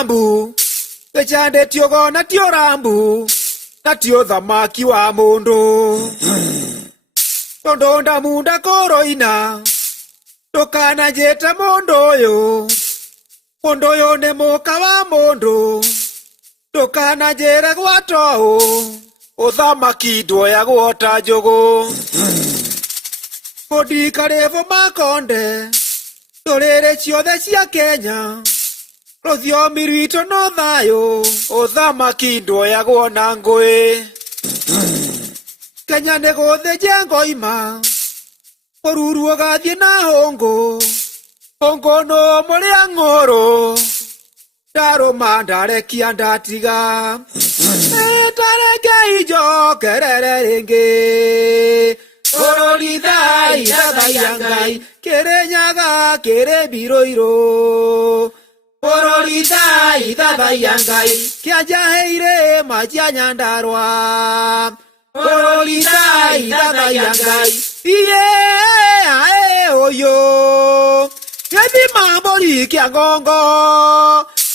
rambu Gechande tiogo na tio rambu Na tio thamaki wa mundu Tondonda munda koroina Tokana jeta mundu yo ne moka wa mundu Tokana jere gwato Uthamaki dwoya gwota njogu Kodika revo makonde Torere ciothe cia Kenya Rũthiomi rwitũ no thayũ Ũthamaki ndwoya gwona ngũĩ Kenya nĩ gũthĩnje ngoima Mũruru ũgathiĩ na hũngũ Hũngũ nũ mũrĩa ng'ũrũ Ndarũma ndarekia ndatiga Ndareke njokerere rĩngĩ Bũrũri thai thathaia Ngai Kĩrĩnyaga kĩrĩ Biroirũ Bũrũri thai thathaia Ngai Kĩanjaheire manjia Nyandarũa Bũrũri thai thathaia Ngai Iye ae ũyũ Gĩthima mbũri kĩa ngongo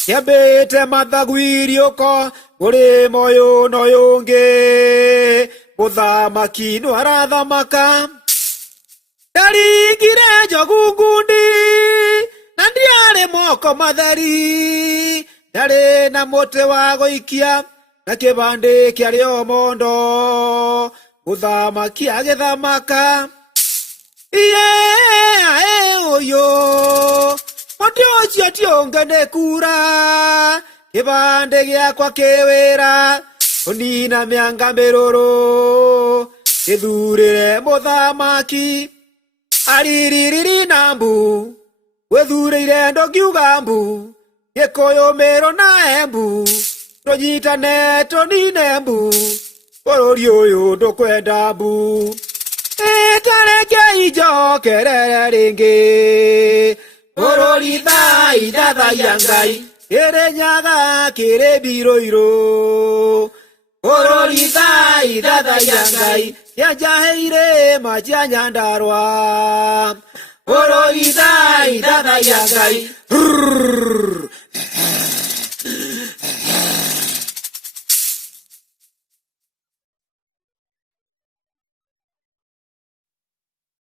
Kĩambĩte mathagu iriũko Mũrĩmo ũyũ na ũyũ ũngĩ Mũthamaki nĩ arathamaka Ndaringire njogu ngundi Na ndiarĩ moko matheri Ndarĩ na mũtĩ wa gũikia Na kĩbandĩ kĩarĩ mondo Mũthamaki agĩthamaka Iye ae ũyũ Mũtĩ ũcio ti ũngĩ nĩ kura Kĩbandĩ gĩakwa kĩwĩra Ũnina mĩanga mĩrũrũ Gĩthurĩre mũthamaki Ariririri na mbu Wĩthurĩire ndo ngiuga mbu Gĩkũyũ Mĩrũ na Embu Tũnyitane tũnine mbu Bũrũri ũyũ ndũkwenda mbu Ĩtarekei njokerere rĩngĩ Bũrũri thai thathaia Ngai Kĩrĩnyaga kĩrĩ Biroirũ Bũrũri thai thathaia Ngai Kĩanjaheire manjia Nyandarũa Bũrũri thai thathaia Ngai